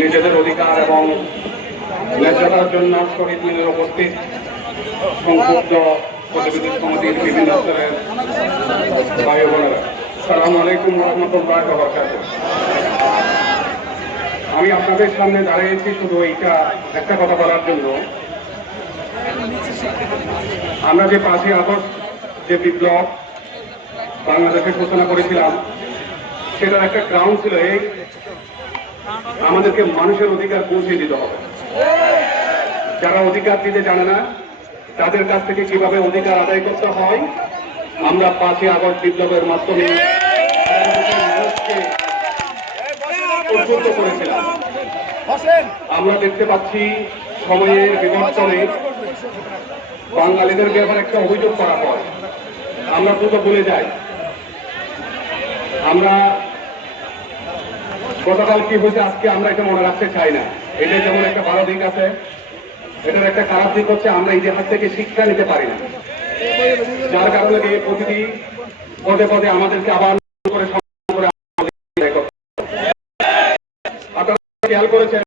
নিজেদের অধিকার এবং ন্যায্যতার জন্য শহীদ মিলের উপস্থিত সংক্ষুব্ধ প্রতিনিধি সমিতির বিভিন্ন স্তরের ভাই বোনেরা সালাম আলাইকুম রহমতুল্লাহ আমি আপনাদের সামনে দাঁড়িয়েছি শুধু এইটা একটা কথা বলার জন্য। আমরা যে পাঁচই আগস্ট যে বিপ্লব বাংলাদেশে ঘোষণা করেছিলাম, সেটার একটা গ্রাউন্ড ছিল এই আমাদেরকে মানুষের অধিকার পৌঁছে দিতে হবে। যারা অধিকার দিতে জানে না, তাদের কাছ থেকে কীভাবে অধিকার আদায় করতে হয়, আমরা পাঁচই আগস্ট বিপ্লবের মাধ্যমে করেছিলাম। আমরা দেখতে পাচ্ছি সময়ের বিবর্তনে বাঙালিদের ব্যাপারে একটা অভিযোগ করা হয়। আমরা দুটো ভুলে যাই। আমরা গতকাল কি হয়েছে আজকে আমরা এটা মনে রাখতে চাই না। এটা যেমন একটা ভালো দিক আছে, এটার একটা খারাপ দিক হচ্ছে আমরা ইতিহাস থেকে শিক্ষা নিতে পারি না। যার কারণে প্রতিটি পদে পদে আমাদেরকে আবার করে খেয়াল করেছেন,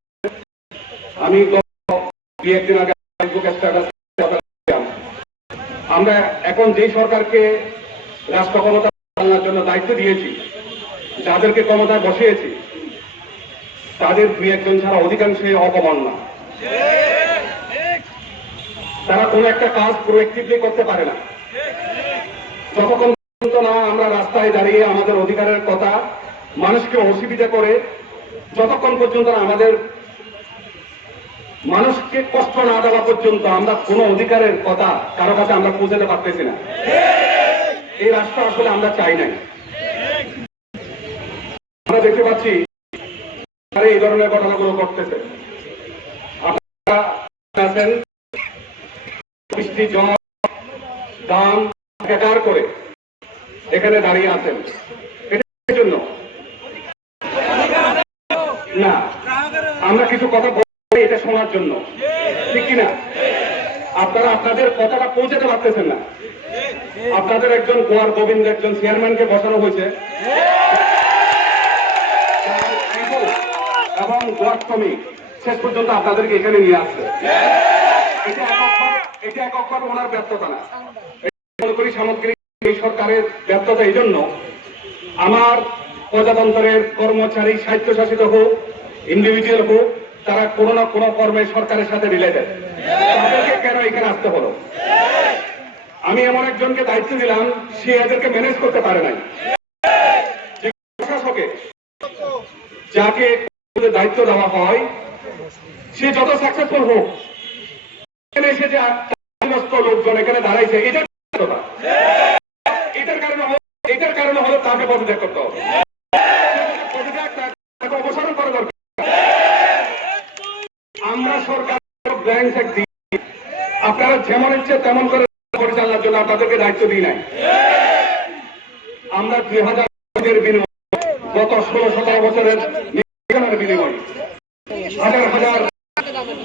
আমি একদিন আগে ফেসবুক আমরা এখন যেই সরকারকে রাষ্ট্র ক্ষমতা জন্য দায়িত্ব দিয়েছি, যাদেরকে ক্ষমতায় বসিয়েছি তাদের দুই একজন ছাড়া অধিকাংশই অকমান্য। তারা কোন একটা কাজ প্রোয়েক্টিভলি করতে পারে না। যতক্ষণ পর্যন্ত না আমরা রাস্তায় দাঁড়িয়ে আমাদের অধিকারের কথা মানুষকে অসুবিধা করে, যতক্ষণ পর্যন্ত না আমাদের মানুষকে কষ্ট না দেওয়া পর্যন্ত আমরা কোনো অধিকারের কথা কারও কাছে আমরা পৌঁছাতে পারতেছি না। এই রাস্তা আসলে আমরা চাই নাই। আমরা দেখতে পাচ্ছি এই ধরনের ঘটনাগুলো আপনারা করে এখানে দাঁড়িয়ে আছেন। এটার জন্য? না, আমরা কিছু কথা বলি, এটা শোনার জন্য। ঠিক কিনা? আপনারা আপনাদের কথাটা পৌঁছাতে পারতেছেন না। আপনাদের একজন গোয়ার গোবিন্দ, একজন চেয়ারম্যানকে বসানো হয়েছে। এবং শ্রমিক শেষ পর্যন্ত আপনাদেরকে এখানে নিয়ে আসছে এটা এটা এককভাবে ওনার ব্যর্থতা না। করি সামগ্রিক এই সরকারের ব্যর্থতা এই জন্য আমার প্রজাতন্ত্রের কর্মচারী, স্বায়ত্তশাসিত হোক ইন্ডিভিজুয়াল হোক, তারা কোনো না কোনো কর্মে সরকারের সাথে রিলেটেড তাদেরকে কেন এখানে আসতে হলো? আমি এমন একজনকে দায়িত্ব দিলাম, সে এদেরকে ম্যানেজ করতে পারে নাই। যাকে দায়িত্ব দেওয়া হয়, সে যত সাকসেসফুল হোক এসে যে লোকজন এখানে দাঁড়াইছে ব্যর্থতা। এটার কারণে এটার কারণে হলো তাকে পদত্যাগ করতে হবে। অপসারণ করা দরকার। আমরা সরকার দিই আপনারা যেমন ইচ্ছে তেমন করে পরিচালনার জন্য আপনাদেরকে দায়িত্ব দিই নাই। আমরা দুই হাজার বিনিময় গত ষোলো সতেরো বছরের নির্বাচনের বিনিময় হাজার হাজার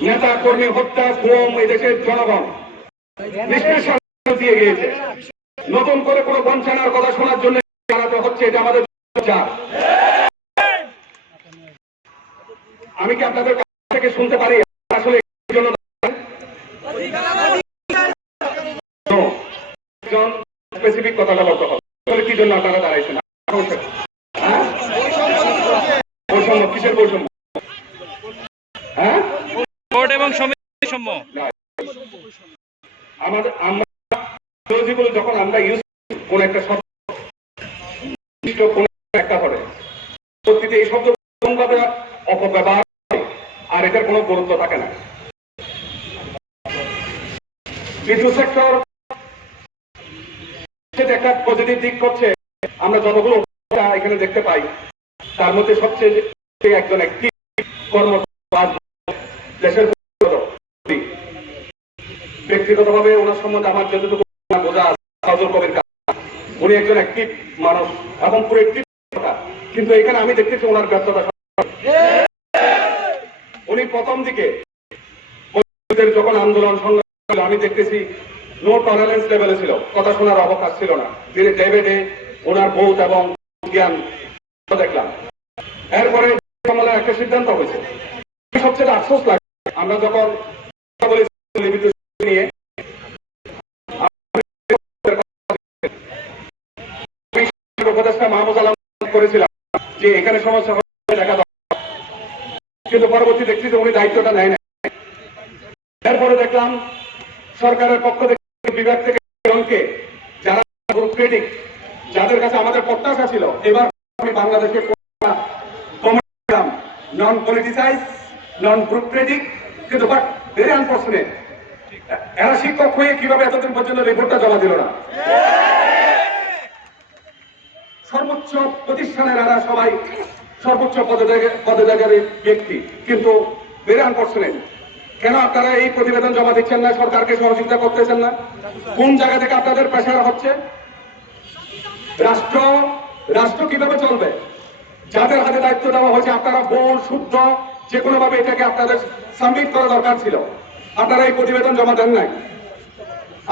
নেতা কর্মী হত্যা খুম এই দেশের জনগণ নিষ্পেষণ দিয়ে গিয়েছে। নতুন করে কোনো বঞ্চনার কথা শোনার জন্য জানাতে হচ্ছে, এটা আমাদের আমি কি আপনাদের কাছ থেকে শুনতে পারি? আসলে জন্য স্পেসিফিক কথাটা বলতে হবে। কি জন্য আপনারা দাঁড়াইছেন? হ্যাঁ? বৈষম্য কিসের বৈষম্য? হ্যাঁ? কোর্ট এবং সম্য আমাদের আমরা যখন আমরা ইউজ কোন একটা শব্দ কোন একটা ধরে পরবর্তীতে এই শব্দ অপব্যবহার আর এটার কোনো গুরুত্ব থাকে না। বিদ্যুৎ সেক্টর একটা পজিটিভ দিক করছে। আমরা যতগুলো এখানে দেখতে পাই তার মধ্যে সবচেয়ে একজন একটি কর্ম দেশের ব্যক্তিগতভাবে ওনার সম্বন্ধে আমার যতটুকু বোঝা আছে, কবির উনি একজন অ্যাক্টিভ মানুষ এবং পুরো অ্যাক্টিভ কিন্তু এখানে আমি দেখতেছি ওনার ব্যর্থতা উনি প্রথম দিকে যখন আন্দোলন সংগ্রাম আমি দেখতেছি নো টলারেন্স লেভেলে ছিল কথা শোনার অবকাশ ছিল না। তিনি ডে ওনার বোধ এবং জ্ঞান দেখলাম। এরপরে সম্মেলনে একটা সিদ্ধান্ত হয়েছে। সবচেয়ে আফসোস লাগে। আমরা যখন নিয়ে দায়িত্বটা নেয় না এরপরে দেখলাম সরকারের পক্ষ থেকে যারা যাদের কাছে আমাদের প্রত্যাশা ছিল, এবার আমি বাংলাদেশে non politicise non group critic কিন্তু বাট ভেরি আনফর্চুনেট এরা শিক্ষক হয়ে কীভাবে এতদিন পর্যন্ত রিপোর্টটা জমা দিল না? সর্বোচ্চ প্রতিষ্ঠানের এরা সবাই সর্বোচ্চ পদত্যাগে- পদত্যাগের ব্যক্তি, কিন্তু ভেরি আনফর্চুনেট কেন আপনারা এই প্রতিবেদন জমা দিচ্ছেন না? সরকারকে সহযোগিতা করতেছেন না? কোন জায়গা থেকে আপনাদের প্রেশার হচ্ছে? রাষ্ট্র রাষ্ট্র কীভাবে চলবে? যাদের হাতে দায়িত্ব দেওয়া হয়েছে, আপনারা বোন, সূত্র যে কোনো ভাবে এটাকে আপনাদের সাবমিট করা দরকার ছিল। আপনারা এই প্রতিবেদন জমা দেন নাই।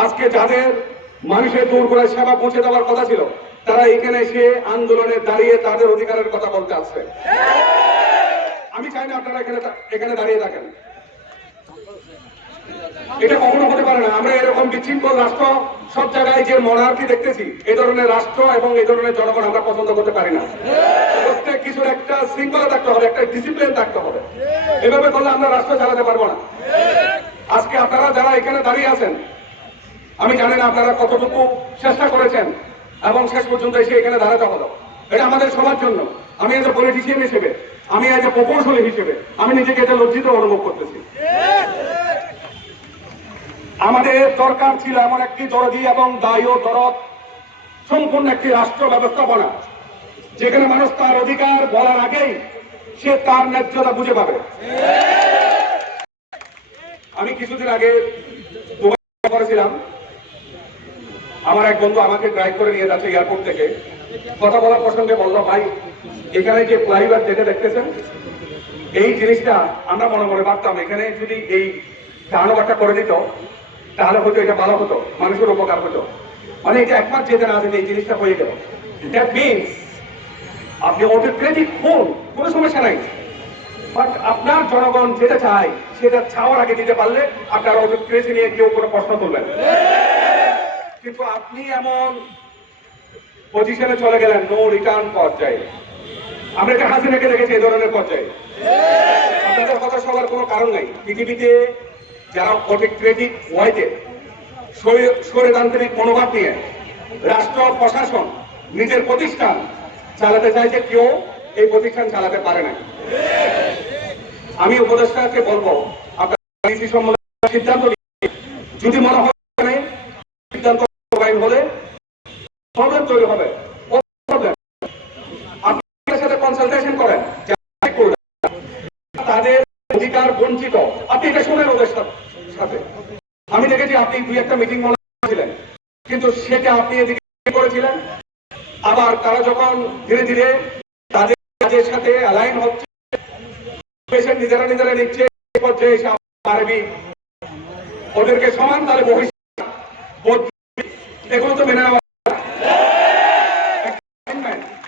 আজকে যাদের মানুষের দূর করে সেবা পৌঁছে দেওয়ার কথা ছিল, তারা এখানে এসে আন্দোলনে দাঁড়িয়ে তাদের অধিকারের কথা বলতে আসছে। আমি চাই না আপনারা এখানে এখানে দাঁড়িয়ে থাকেন। এটা কখনো হতে পারে না। আমরা এরকম বিশৃঙ্খল রাষ্ট্র, সব জায়গায় যে মনার্কি দেখতেছি এই ধরনের রাষ্ট্র এবং এই ধরনের জনগণ আমরা পছন্দ করতে পারি না। প্রত্যেক কিছুর একটা শৃঙ্খলা থাকতে হবে, একটা ডিসিপ্লিন থাকতে হবে। এভাবে করলে আমরা রাষ্ট্র চালাতে পারব না। আজকে আপনারা যারা এখানে দাঁড়িয়ে আছেন, আমি জানি না আপনারা কতটুকু চেষ্টা করেছেন এবং শেষ পর্যন্ত এসে এখানে দাঁড়াতে হলো। এটা আমাদের সবার জন্য। আমি এজ এ পলিটিশিয়ান হিসেবে, আমি এজ এ প্রকৌশলী হিসেবে, আমি নিজেকে এটা লজ্জিত অনুভব করতেছি। আমাদের দরকার ছিল এমন একটি দরদি এবং দায়ী ও দরদ, সম্পূর্ণ একটি রাষ্ট্র ব্যবস্থাপনা, যেখানে মানুষ তার অধিকার বলার আগেই সে তার ন্যায্যতা বুঝে পাবে। আমি কিছুদিন আগে করেছিলাম আমার এক বন্ধু আমাকে ড্রাইভ করে নিয়ে যাচ্ছে এয়ারপোর্ট থেকে। কথা বলার প্রসঙ্গে বলল, ভাই, এখানে যে ফ্লাইওভার যেটা দেখতেছেন, এই জিনিসটা আমরা মনে মনে ভাবতাম, এখানে যদি এই টার্নওভারটা করে দিত তাহলে হয়তো এটা ভালো হতো, মানুষের উপকার হতো। মানে এটা একমাত্র না যেতে এই জিনিসটা হয়ে গেল। দ্যাট মিনস আপনি ক্রেডিট হন, কোনো সমস্যা নাই। বাট আপনার জনগণ যেটা চায়, সেটা চাওয়ার আগে দিতে পারলে আপনার ক্রেজি নিয়ে কেউ কোনো প্রশ্ন তুলবেন কিন্তু আপনি এমন পজিশনে চলে গেলেন নো রিটার্ন পর্যায়ে। আমরা এটা হাসিনাকে দেখেছি এই ধরনের পর্যায়ে। আপনাদের কথা সবার কোনো কারণ নাই। পৃথিবীতে যারা অটিক্রেটিক ওয়াইতে স্বৈরতান্ত্রিক মনোভাব নিয়ে রাষ্ট্র প্রশাসন নিজের প্রতিষ্ঠান চালাতে চাইছে, কেউ এই প্রতিষ্ঠান চালাতে পারে না আমি উপদেষ্টাকে বলব, আপনার সিদ্ধান্ত। যদি মনে হয় সিদ্ধান্ত হলে তৈরি হবে প্রবলেম আপনি এর সাথে কনসালটেশন করেন যারা করবেন। তাদের অধিকার বঞ্চিত আপনি এটা শোনেন ওদের সা- সাথে দেখেছি আপনি দুই একটা মিটিং করেছিলেন, কিন্তু সেটা আপনি এদিকে করেছিলেন, আবার তারা যখন ধীরে ধীরে তাদের কাজের সাথে অ্যালাইন হচ্ছে এসে নিজেরা নিজেরা নিচ্ছে পর্যায়ে এসে পারবি ওদেরকে সমান তাহলে বোধ- এগুলো তো মেনে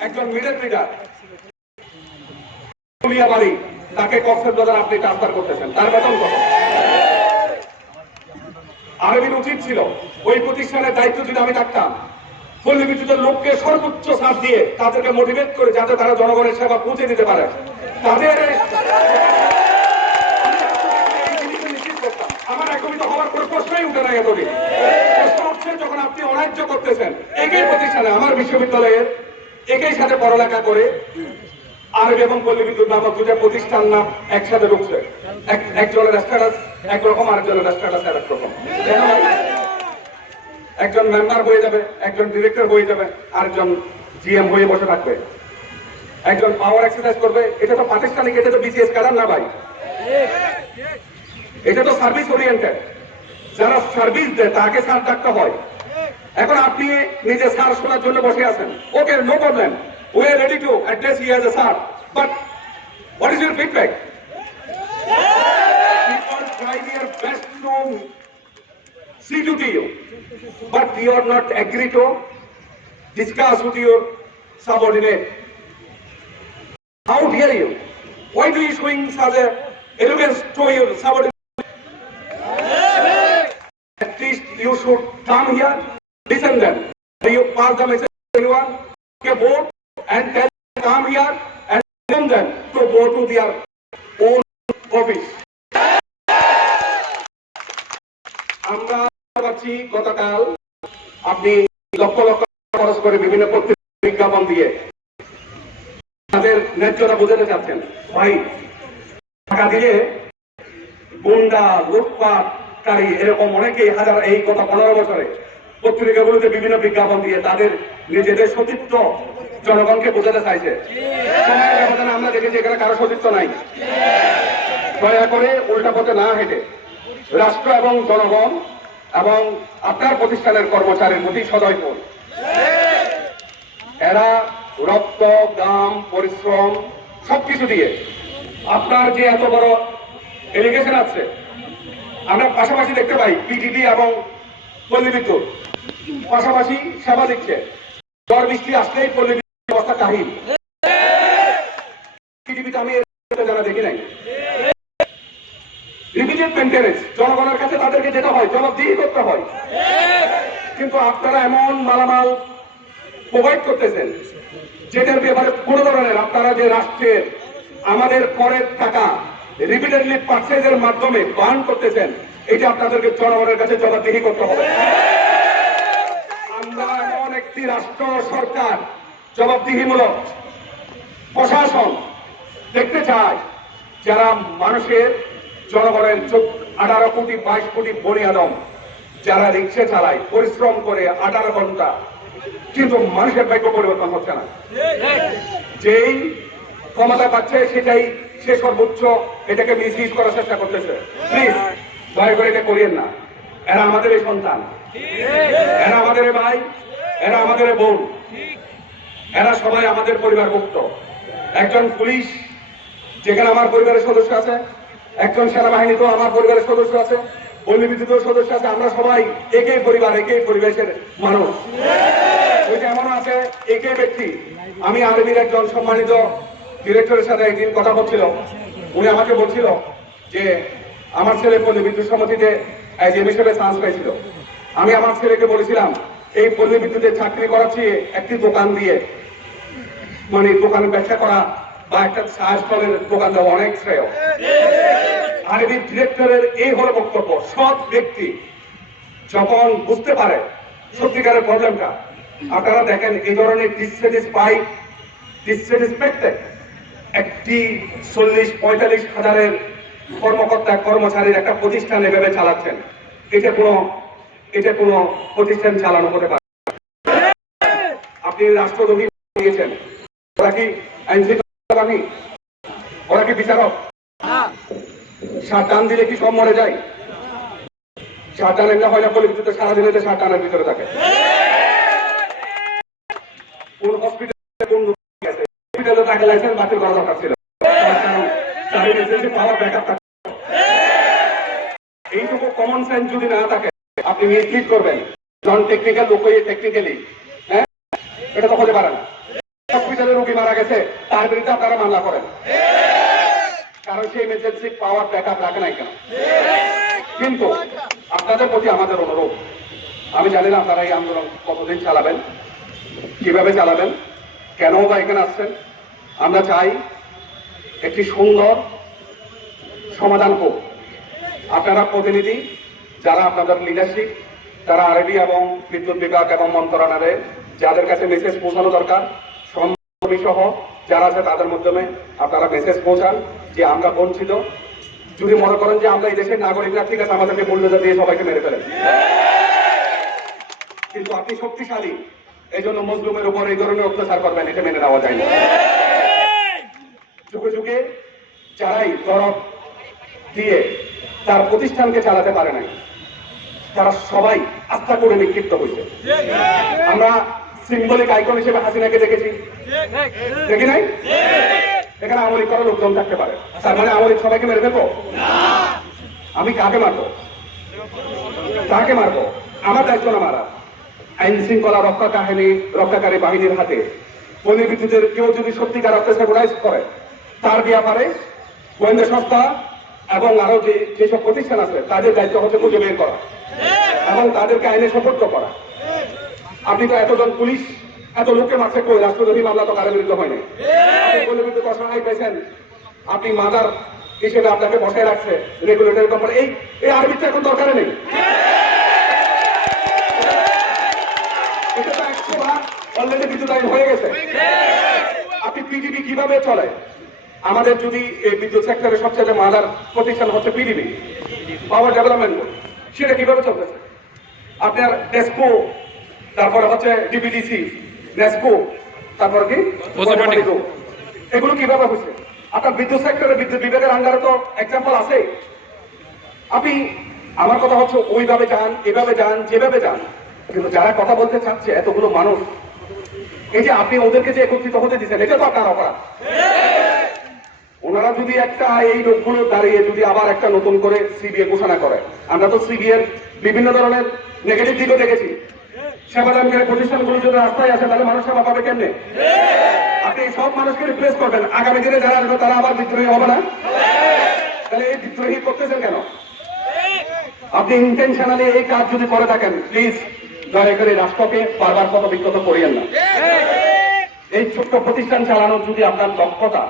একজন মিডল লিডার তাকে কক্সের বাজার আপনি ট্রান্সফার করতেছেন, তার বেতন কত? আরবির উচিত ছিল ওই প্রতিষ্ঠানের দায়িত্ব যদি আমি থাকতাম পল্লীবিদ্যুৎ লোককে সর্বোচ্চ সাথ দিয়ে তাদেরকে মোটিভেট করে যাতে তারা জনগণের সেবা পৌঁছে দিতে পারে তাদের। আমার কোনো উঠে না যখন আপনি করতেছেন, একই প্রতিষ্ঠানে আমার বিশ্ববিদ্যালয়ের একই সাথে পড়ালেখা করে আরবি এবং পল্লী বিদ্যুৎ নামক দুটা প্রতিষ্ঠান নাম একসাথে ঢুকছে। এক- একজনের স্ট্যাটাস একরকম আরেকজনের স্ট্যাটাস আরেক রকম একজন মেম্বার হয়ে যাবে, একজন ডিরেক্টর হয়ে যাবে, আরেকজন জিএম হয়ে বসে থাকবে। একজন পাওয়ার এক্সারসাইজ করবে, এটা তো প্রাতিষ্ঠানিক, এটা তো বিসিএস কারার না ভাই? এটা তো সার্ভিস ওরিয়েন্টেড যারা সার্ভিস দেয়, তাকে সার ডাকতে হয়। এখন আপনি নিজে সার শোনার জন্য বসে আছেন। Okay no problem We are ready to address he as a SAR. But what is your feedback? Yeah. People try your best to see to you, but we are not agree to discuss with your subordinate. How dare you? Why do you swing such a arrogance to your subordinate? At least you should come here, listen them. You pass the message to anyone? Okay, board. And tell them come here, and tell them to go to their own office. আমরা পাচ্ছি গতকাল আপনি লক্ষ লক্ষ খরচ করে বিভিন্ন পত্রিকা বিজ্ঞাপন দিয়ে তাদের চাচ্ছেন ভাই, টাকা দিয়ে গুন্ডা, লুটপাটকারী এরকম অনেকেই হাজার, এই গত পনেরো বছরে পত্রিকাগুলোতে বিভিন্ন বিজ্ঞাপন দিয়ে তাদের নিজেদের সতীত্ব জনগণকে বোঝাতে চাইছে। সময়ের ব্যবধানে আমরা দেখেছি এখানে কারও সতীত্ব নাই। দয়া করে উল্টা পথে না হেঁটে রাষ্ট্র এবং জনগণ এবং আপনার প্রতিষ্ঠানের কর্মচারীর প্রতি সদয় করুন এরা রক্ত, দাম, পরিশ্রম, সবকিছু দিয়ে আপনার যে এত বড় এলিগেশন আছে, আমরা পাশাপাশি দেখতে পাই পিডিবি এবং পল্লী বিদ্যুৎ। পাশাপাশি সেবা দিচ্ছে। ঝড় বৃষ্টি আসলেই পল্লী অবস্থা কাহিল পিডিবিতে আমি জানা দেখি নাই। জনগণের কাছে তাদেরকে যেতে হয়, জবাবদিহি করতে হয়। কিন্তু আপনারা এমন মালামাল প্রোভাইড করতেছেন, যেটার ব্যাপারে ধরনের আপনারা যে রাষ্ট্রের আমাদের করের টাকা রিপিটেডলি পার্সেজের মাধ্যমে বান করতেছেন, এটা আপনাদেরকে জনগণের কাছে জবাবদিহি করতে হবে। আমরা এমন একটি রাষ্ট্র সরকার জবাবদিহিমূলক প্রশাসন দেখতে চাই যারা মানুষের জনগণের চোখ আঠারো কোটি, বাইশ কোটি বনি আদম যারা রিক্সা চালায়, পরিশ্রম করে আঠারো ঘণ্টা, কিন্তু মানুষের ভাগ্য পরিবর্তন হচ্ছে না। যেই ক্ষমতা পাচ্ছে সেটাই সে সর্বোচ্চ, এটাকে মিস ইউজ করার চেষ্টা করতেছে। প্লিজ দয়া করে এটা করিয়েন না। এরা আমাদের এই সন্তান। এরা আমাদের ভাই, এরা আমাদের বোন। এরা সবাই আমাদের পরিবার পরিবারভুক্ত। একজন পুলিশ, যেখানে আমার পরিবারের সদস্য আছে, একজন সেনাবাহিনীতেও আমার পরিবারের সদস্য আছে বিদ্যুতের সদস্য আছে, আমরা সবাই একই পরিবার একই পরিবেশের মানুষ। ওইটা এমন আছে একই ব্যক্তি। আমি আরবির একজন সম্মানিত ডিরেক্টরের সাথে একদিন কথা বলছিল। উনি আমাকে বলছিল যে, আমার ছেলে পল্লী বিদ্যুৎ সমিতিতে এজেম হিসেবে চান্স পেয়েছিল। আমি আমার ছেলেকে বলেছিলাম, এই পল্লী বিদ্যুতে চাকরি করাচ্ছি একটি দোকান দিয়ে। মানে দোকানে ব্যবসা করা বা একটা চা স্টলের দোকান দেওয়া অনেক শ্রেয়। আরবি ডিরেক্টরের এই হলো বক্তব্য, সৎ ব্যক্তি। যখন বুঝতে পারে সত্যিকারের প্রবলেমটা, আপনারা দেখেন এই ধরনের ডিসস্যাটিসফাই ডিসস্যাটিসফ্যাক্টেড একটি চল্লিশ, পঁয়তাল্লিশ হাজারের কর্মকর্তা, কর্মচারীর একটা প্রতিষ্ঠান এভাবে চালাচ্ছেন। এটা কোনো এটা কোনো প্রতিষ্ঠান চালানো হতে পারে। আপনি রাষ্ট্রদ্রোহী ওরা কি আইন? ওরা কি বিচারক? সার দিলে কি সব মরে যায়? এমনি হয় না সারাদিন ভিতরে থাকে। কোন হসপিটালে কোন হসপিটালে তাকে লাইসেন্স বাতিল করা দরকার ছিল। এইটুকু কমন সেন্স যদি না থাকে আপনি মিসলিড করবেন। নন টেকনিক্যাল লোক টেকনিক্যালি হ্যাঁ? এটা তো হতে পারে না। হসপিটালে রোগী মারা গেছে, তার বিরুদ্ধে আপনারা মামলা করেন। কারণ সেই এমার্জেন্সি পাওয়ার ব্যাকআপ রাখে নাই কেন? কিন্তু আপনাদের প্রতি আমাদের অনুরোধ, আমি জানি না আপনারা এই আন্দোলন কতদিন চালাবেন, কীভাবে চালাবেন, কেন বা এখানে আসছেন। আমরা চাই একটি সুন্দর সমাধান হোক। আপনারা প্রতিনিধি, যারা আপনাদের লিডারশিপ তারা আরবি এবং বিদ্যুৎ বিভাগ এবং মন্ত্রণালয়ে যাদের কাছে মেসেজ পৌঁছানো দরকার সম্ভবী সহ যারা আছে তাদের মাধ্যমে আপনারা মেসেজ পৌঁছান যে আমরা বঞ্চিত। যদি মনে করেন যে আমরা এই দেশের নাগরিকরা ঠিক আছে, আমাদেরকে মূল্যতা দিয়ে সবাইকে মেরে ফেলেন। কিন্তু আপনি শক্তিশালী এই জন্য মজলুমের উপর এই ধরনের অত্যাচার করবেন, এটা মেনে নেওয়া যায় না। যুগে যুগে যারাই তরফ দিয়ে তার প্রতিষ্ঠানকে চালাতে পারে নাই, তারা সবাই আস্থা করে নিক্ষিপ্ত হয়েছে। আমরা সিম্বলিক আইকন হিসেবে হাসিনাকে দেখেছি। দেখি নাই? এখানে আমলিক করার লোকজন থাকতে পারে। তার মানে আমলিক সবাইকে মেরে ফেলব? আমি কাকে মারবো? কাকে মারবো? আমার দায়িত্ব না মারা আইন শৃঙ্খলা রক্ষা কাহিনী, রক্ষাকারী বাহিনীর হাতে। পল্লী বিদ্যুতের কেউ যদি সত্যিকার অত্যাচার করে, তার ব্যাপারে গোয়েন্দা সংস্থা এবং আরও যে যেসব প্রতিষ্ঠান আছে, তাদের দায়িত্ব হচ্ছে খুঁজে বের করা। এবং তাদেরকে আইনে সতর্ক করা। আপনি তো এতজন পুলিশ এত লোককে মারছে কই? রাষ্ট্রদ্রোহী মামলা তো কারোর বিরুদ্ধে বিরুদ্ধে অসহায় পেয়েছেন। আপনি মাদার হিসেবে আপনাকে বসায় রাখছে রেগুলেটরি কোম্পানি। এই এই আরবিটা এখন দরকার নেই। এটা তো একশো ভাগ অলরেডি বিদ্যুৎ আইন হয়ে গেছে। আপনি পিডিবি কীভাবে চলে? আমাদের যদি এই বিদ্যুৎ সেক্টরের সবচেয়ে মাদার প্রতিষ্ঠান হচ্ছে পিডিবি পাওয়ার ডেভেলপমেন্ট সেটা কীভাবে চলতেছে? আপনার টেস্কো তারপরে হচ্ছে ডিবিডিসি নেস্কো তারপর কি। এগুলো কীভাবে হচ্ছে? আপনার বিদ্যুৎ সেক্টরে বিদ্যুৎ বিভাগের আন্ডারে তো এক্সাম্পল আছে। আপনি আমার কথা হচ্ছে ওইভাবে যান এভাবে যান যেভাবে যান। কিন্তু যারা কথা বলতে চাচ্ছে এতগুলো মানুষ এই যে আপনি ওদেরকে যে একত্রিত হতে দিচ্ছেন এটা তো আপনার অপরাধ। ওনারা যদি একটা এই লোকগুলো দাঁড়িয়ে যদি আবার একটা নতুন করে সিবিএ ঘোষণা করে আমরা তো সিবিএর বিভিন্ন ধরনের নেগেটিভ দিকও দেখেছি। প্রতিষ্ঠানগুলো যদি রাস্তায় আসে তাহলে মানুষ সেবা পাবে কেমনে? আপনি সব মানুষকে রিপ্লেস করবেন। আগামী দিনে যারা আসবে, তারা আবার বিদ্রোহী হবে না? তাহলে এই বিদ্রোহী করতেছেন কেন? আপনি ইন্টেনশনালি এই কাজ যদি করে থাকেন প্লিজ দয়া করে রাষ্ট্রকে বারবার কত বিজ্ঞত করিয়েন না। এই ছোট্ট প্রতিষ্ঠান চালানোর যদি আপনার দক্ষতা,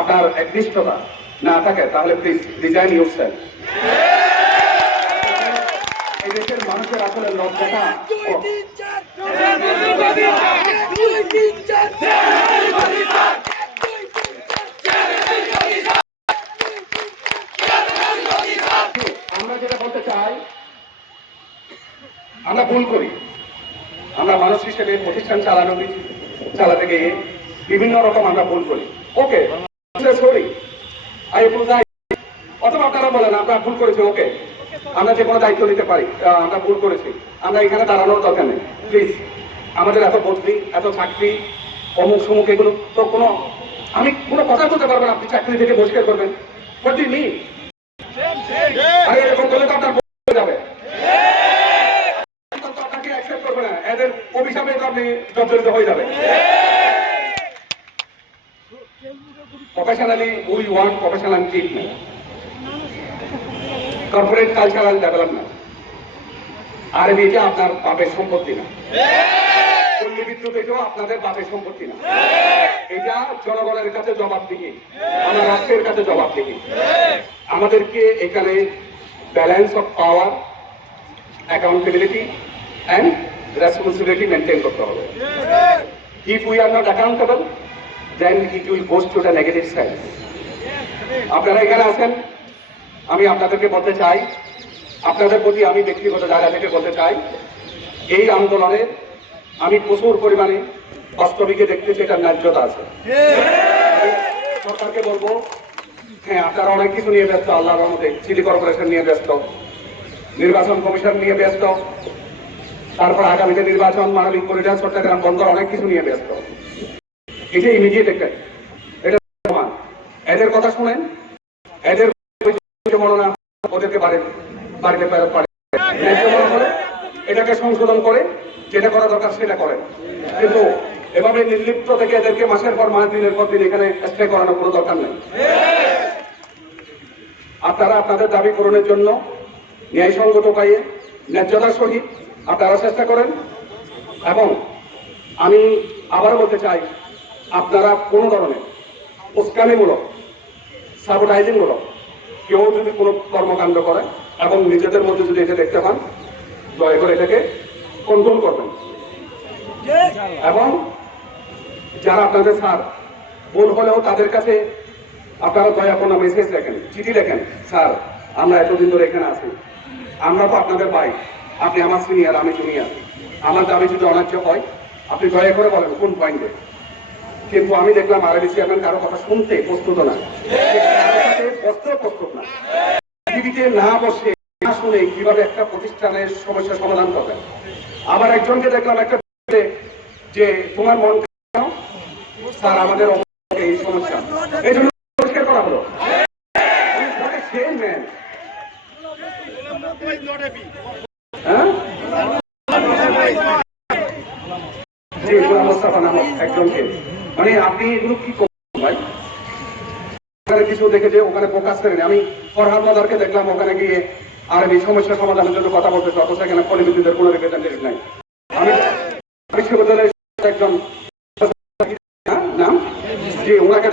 আপনার একনিষ্ঠতা না থাকে, তাহলে প্লিজ ডিজাইন এই দেশের মানুষের আসলে লজ্জাটা। আমরা যেটা বলতে চাই, আমরা ভুল করি। আমরা মানুষ হিসেবে প্রতিষ্ঠান চালানো চালাতে গিয়ে বিভিন্ন রকম আমরা ভুল করি। ওকে সরি আই অথবা আপনারা বলেন, আমরা ভুল করেছি, ওকে। আমরা যে কোনো দায়িত্ব নিতে পারি আমরা ভুল করেছি। আমরা এখানে দাঁড়ানোর দরকার নেই। প্লিজ আমাদের এত বদলি এত চাকরি, অমুক সমুক এগুলো তো কোনো, আমি কোনো কথা বলতে পারব না। আপনি চাকরি থেকে বহিষ্কার করবেন। What do you আরে, এরকম করলে তো আপনার যাবে। আপনাকে accept করবে না। এদের অভিশাপে তো আপনি জর্জরিত হয়ে যাবে professionally we want professional treatment corporate cultural development আর এটা আপনার বাপের সম্পত্তি না। পল্লী বিদ্যুৎ এটাও আপনাদের বাপের সম্পত্তি না। এটা জনগণের কাছে আমার রাষ্ট্রের কাছে জবাবদিহি। আমাদেরকে এখানে balance of power accountability and responsibility maintain করতে হবে। If we are not accountable then it will goes to the negative side আপনারা এখানে আছেন? আমি আপনাদেরকে বলতে চাই, আপনাদের প্রতি আমি ব্যক্তিগত জায়গা থেকে বলতে চাই, এই আন্দোলনে আমি প্রচুর পরিমাণে বাস্তবিকে দেখতেছি এটার ন্যায্যতা আছে। সরকারকে বলব হ্যাঁ আপনারা অনেক কিছু নিয়ে ব্যস্ত, আল্লাহর রহমতে সিটি কর্পোরেশন নিয়ে ব্যস্ত, নির্বাচন কমিশন নিয়ে ব্যস্ত, তারপর আগামীতে নির্বাচন, মানবিক করিডর চট্টগ্রাম বন্দর অনেক কিছু নিয়ে ব্যস্ত। এটা ইমিডিয়েট একটা এটা এদের কথা শুনেন। মননা ওদেরকে বাড়ি বাড়িতে পারে। করে, এটাকে সংশোধন করে, যেটা করা দরকার সেটা করেন কিন্তু এভাবে নির্লিপ্ত থেকে এদেরকে মাসের পর মাস, দিনের পর দিন এখানে স্টে করানোর কোনো দরকার নেই। আপনারা আপনাদের দাবি পূরণের জন্য ন্যায়সঙ্গত উপায়ে ন্যায্যতার সহিত আপনারা চেষ্টা করেন। এবং আমি আবার বলতে চাই, আপনারা কোনো ধরনের উস্কানিমূলক সাবোটাইজিং মূলক কেউ যদি কোনো কর্মকাণ্ড করে এবং নিজেদের মধ্যে যদি এটা দেখতে পান, দয়া করে এটাকে কন্ট্রোল করবেন। এবং যারা আপনাদের স্যার, ভুল হলেও তাদের কাছে আপনারা দয়া কোনো মেসেজ লেখেন, চিঠি লেখেন, স্যার, আমরা এতদিন ধরে এখানে আছি। আমরা তো আপনাদের ভাই। আপনি আমার সিনিয়র আমি জুনিয়র আমার দাবি যদি অনার্য হয়, আপনি দয়া করে বলেন কোন পয়েন্টে কিন্তু আমি দেখলাম আরবি চেয়ারম্যান কারও কথা শুনতে প্রস্তুত না। প্রস্তুত না। টিভিতে না বসে, না শুনে কীভাবে একটা প্রতিষ্ঠানের সমস্যা সমাধান করবেন? আবার একজনকে দেখলাম একটা যে, তোমার মন স্যার, আমাদের এই সমস্যা। এই জন্য পরিষ্কার করা হলো। man. হ্যাঁ? জি গোলাম নামক একজনকে মানে আপনি এগুলো কি করছেন ভাই কিছু দেখেছে ওখানে ফোকাস করেনি আমি ফরহাদ মাদারকে দেখলাম ওখানে গিয়ে আর এই সমস্যা সমাধানের জন্য কথা বলতেছে অথচ এখানে পলিবিদ্যুতের কোনো রিপ্রেজেন্টেটিভ নাই আমি বিশ্ববিদ্যালয়ের একজন হ্যাঁ, নাম জি ওনাকে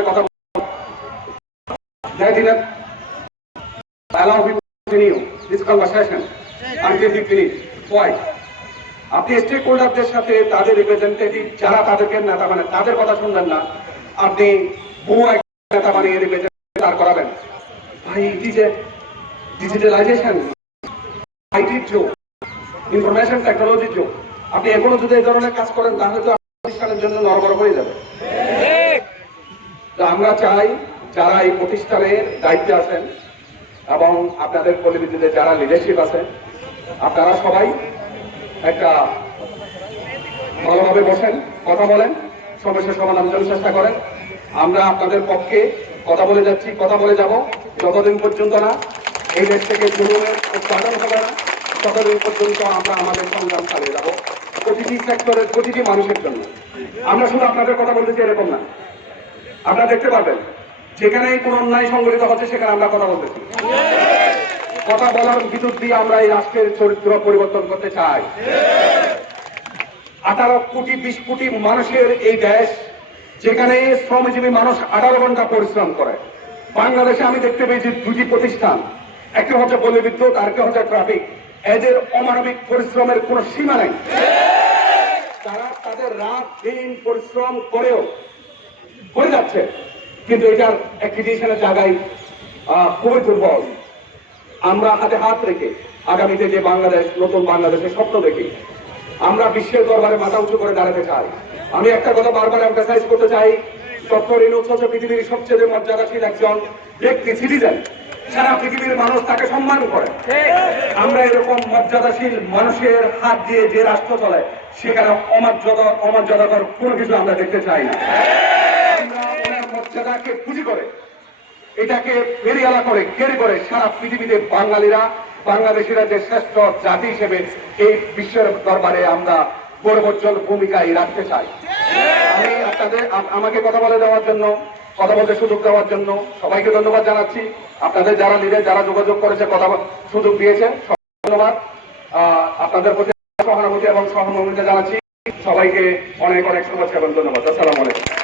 কথা that in a allow him to continue? আপনি স্টেক হোল্ডারদের সাথে তাদের রিপ্রেজেন্টেটিভ যারা তাদেরকে নেতা মানে তাদের কথা শুনবেন না, আপনি বহু এক নেতা বানিয়ে রিপ্রেজেন্টেটিভ দাঁড় করাবেন। ভাই ইট এ ডিজিটালাইজেশন আইটির যুগ ইনফরমেশন টেকনোলজির যুগ, আপনি এখনও যদি এই ধরনের কাজ করেন, তাহলে তো প্রতিষ্ঠানের জন্য নরবর হয়ে যাবে। আমরা চাই যারা এই প্রতিষ্ঠানের দায়িত্বে আছেন এবং আপনাদের পল্লীবিদ্যুতের যারা লিডারশিপ আছে, আপনারা সবাই একটা ভালোভাবে বসেন, কথা বলেন সমস্যার সমাধানের জন্য চেষ্টা করেন। আমরা আপনাদের পক্ষে কথা বলে যাচ্ছি, কথা বলে যাব। যতদিন পর্যন্ত না, এই দেশ থেকে জুলুমের উৎপাদন হবে না, ততদিন পর্যন্ত আমরা আমাদের সংগ্রাম চালিয়ে যাব। প্রতিটি সেক্টরের প্রতিটি মানুষের জন্য। আমরা শুধু আপনাদের কথা বলতেছি এরকম না। আপনারা দেখতে পাবেন যেখানে কোনো অন্যায় সংগঠিত হচ্ছে, সেখানে আমরা কথা বলতেছি। কথা বলার বিদ্যুৎ দিয়ে আমরা এই রাষ্ট্রের চরিত্র পরিবর্তন করতে চাই। আঠারো কোটি, বিশ কোটি মানুষের এই দেশ, যেখানে শ্রমজীবী মানুষ আঠারো ঘণ্টা পরিশ্রম করে। বাংলাদেশে আমি দেখতে পেয়েছি দুটি প্রতিষ্ঠান, একটি হচ্ছে পল্লী বিদ্যুৎ আর একটি হচ্ছে ট্রাফিক। এদের অমানবিক পরিশ্রমের কোনো সীমা নেই। তারা তাদের রাত দিন পরিশ্রম করেও করে যাচ্ছে। কিন্তু এটার অ্যাক্রিডিশনের জায়গায় খুবই দুর্বল। আমরা হাতে হাত রেখে আগামীতে যে বাংলাদেশ, নতুন বাংলাদেশের স্বপ্ন দেখি, আমরা বিশ্বের দরবারে মাথা উঁচু করে দাঁড়াতে চাই। আমি একটা কথা বারবার এমফাসাইজ করতে চাই পৃথিবীর সবচেয়ে মর্যাদাশীল একজন ব্যক্তি সিটিজেন সারা পৃথিবীর মানুষ তাকে সম্মান করে। আমরা এরকম মর্যাদাশীল মানুষের হাত দিয়ে যে রাষ্ট্র চলে, সেখানে অমর্যাদা, অমর্যাদাকর কোনো কিছু আমরা দেখতে চাই না। মর্যাদাকে পুঁজি করে এটাকে ফেরিয়ালা করে, কেড়ে করে সারা পৃথিবীতে বাঙালিরা, বাংলাদেশিরা যে শ্রেষ্ঠ জাতি হিসেবে এই বিশ্বের দরবারে আমরা গৌরবোজ্জ্বল ভূমিকায় রাখতে চাই। আমি আপনাদের আমাকে কথা বলে দেওয়ার জন্য, কথা বলতে সুযোগ দেওয়ার জন্য সবাইকে ধন্যবাদ জানাচ্ছি। আপনাদের যারা লিডার যারা যোগাযোগ করেছে, কথা সুযোগ দিয়েছে ধন্যবাদ। আপনাদের প্রতি সহানুভূতি এবং সহমর্মিতা জানাচ্ছি। সবাইকে অনেক অনেক শুভেচ্ছা এবং ধন্যবাদ। আসসালামু আলাইকুম।